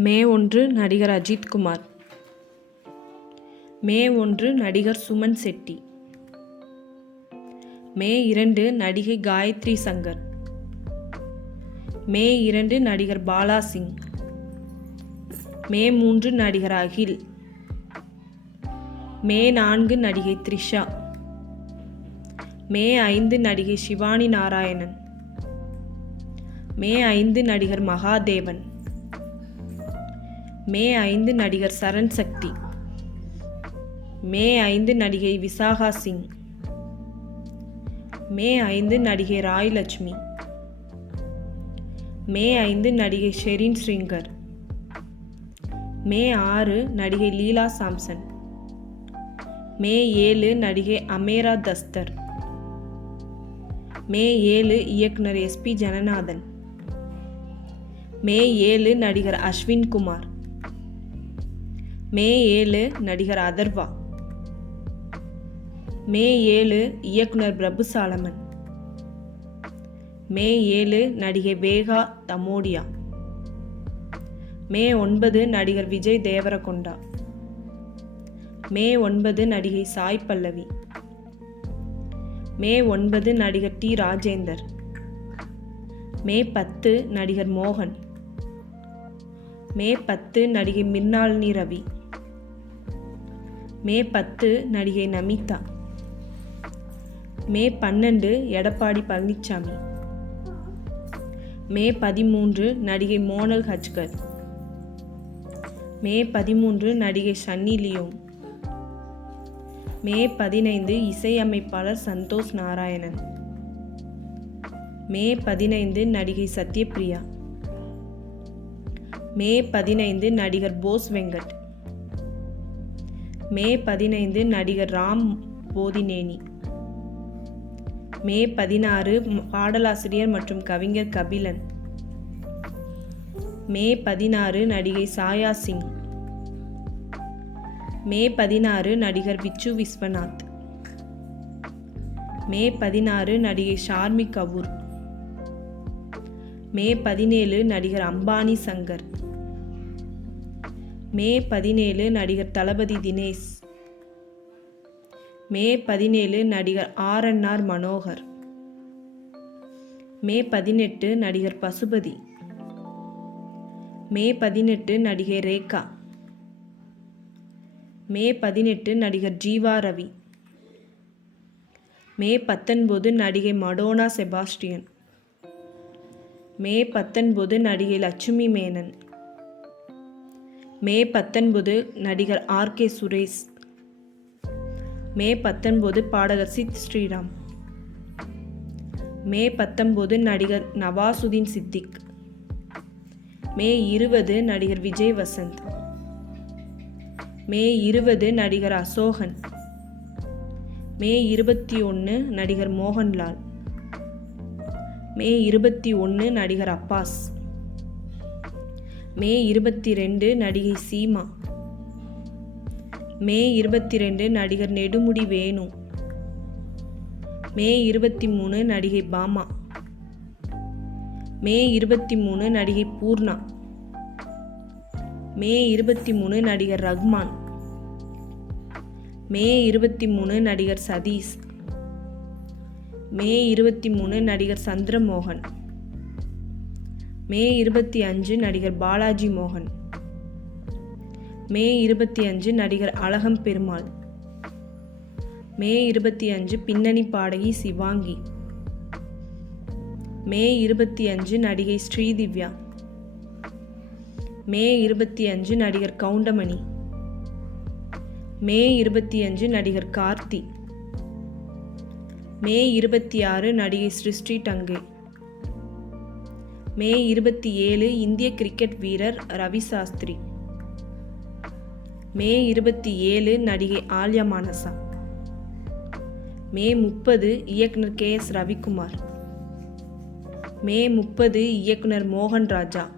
மே ஒன்று நடிகர் அஜித்குமார் மே ஒன்று நடிகர் சுமன் செட்டி. மே இரண்டு நடிகை காயத்ரி சங்கர். மே இரண்டு நடிகர் பாலா சிங். மே மூன்று நடிகர் அகில். மே நான்கு நடிகை த்ரிஷா. மே ஐந்து நடிகை சிவானி நாராயணன். மே ஐந்து நடிகர் மகாதேவன். மே ஐந்து நடிகர் சரண் சக்தி. மே ஐந்து நடிகை விசாகா சிங். மே ஐந்து நடிகை ராய் லட்சுமி. மே ஐந்து நடிகை ஷெரின் ஸ்ரிங்கர். மே ஆறு நடிகை லீலா சாம்சன். மே ஏழு நடிகை அமேரா தஸ்தர். மே ஏழு இயக்குனர் எஸ்பி ஜனநாதன். மே ஏழு நடிகர் அஸ்வின் குமார். மே ஏழு நடிகர் அதர்வா. மே ஏழு இயக்குனர் பிரபு சாலமன். மே ஏழு நடிகை வேகா தமோடியா. மே ஒன்பது நடிகர் விஜய் தேவரகொண்டா. மே ஒன்பது நடிகை சாய் பல்லவி. மே ஒன்பது நடிகர் டி ராஜேந்தர். மே பத்து நடிகர் மோகன். மே பத்து நடிகை மிர்னாலினி ரவி மே பத்து நடிகை நமிதா. மே பன்னெண்டு எடப்பாடி பழனிசாமி மே பதிமூன்று நடிகை மோனல் ஹஜ்கர். மே பதிமூன்று நடிகை சன்னி லியோன். மே பதினைந்து இசையமைப்பாளர் சந்தோஷ் நாராயணன். மே பதினைந்து நடிகை சத்யபிரியா மே பதினைந்து நடிகர் போஸ் வெங்கட். மே பதினைந்து நடிகர் ராம் போதினேனி. மே பதினாறு பாடலாசிரியர் மற்றும் கவிஞர் கபிலன். மே பதினாறு நடிகை சாயா சிங். மே பதினாறு நடிகர் விச்சு விஸ்வநாத். மே பதினாறு நடிகை ஷார்மி கபூர். மே பதினேழு நடிகர் அம்பானி சங்கர். மே பதினேழு நடிகர் தளபதி தினேஷ். மே பதினேழு நடிகர் ஆர்என்ஆர் மனோகர். மே பதினெட்டு நடிகர் பசுபதி. மே பதினெட்டு நடிகை ரேகா. மே பதினெட்டு நடிகர் ஜீவா ரவி. மே பத்தொன்பது நடிகை மடோனா செபாஸ்டியன். மே பத்தொன்பது நடிகை லட்சுமி மேனன். மே பத்தொன்பது நடிகர் ஆர் கே சுரேஷ். மே பத்தொன்பது பாடகர் சித் ஸ்ரீராம். மே பத்தொன்பது நடிகர் நவாசுதீன் சித்திக். மே இருபது நடிகர் விஜய் வசந்த். மே இருபது நடிகர் அசோகன். மே இருபத்தி ஒன்று நடிகர் மோகன்லால். மே இருபத்தி ஒன்று நடிகர் அப்பாஸ். மே இருபத்தி ரெண்டு நடிகை சீமா. மே இருபத்தி ரெண்டு நடிகர் நெடுமுடி வேணு. மே இருபத்தி மூணு நடிகை பாமா. மே இருபத்தி மூணு நடிகை பூர்ணா. மே இருபத்தி மூணு நடிகர் ரஹ்மான். மே இருபத்தி மூணு நடிகர் சதீஷ். மே இருபத்தி மூணு நடிகர் சந்திரமோகன். மே இருபத்தி அஞ்சு நடிகர் பாலாஜி மோகன். மே இருபத்தி அஞ்சு நடிகர் அழகம் பெருமாள். மே இருபத்தி அஞ்சு பின்னணி பாடகி சிவாங்கி. மே இருபத்தி அஞ்சு நடிகை ஸ்ரீதிவ்யா. மே இருபத்தி அஞ்சு நடிகர் கவுண்டமணி. மே இருபத்தி அஞ்சு நடிகர் கார்த்தி. மே இருபத்தி ஆறு நடிகை சிருஷ்டி டங்கே மே இருபத்தி ஏழு இந்திய கிரிக்கெட் வீரர் ரவி சாஸ்திரி. மே இருபத்தி ஏழு நடிகை ஆல்யா மானசா. மே முப்பது இயக்குனர் கே எஸ் ரவிக்குமார். மே முப்பது இயக்குனர் மோகன் ராஜா.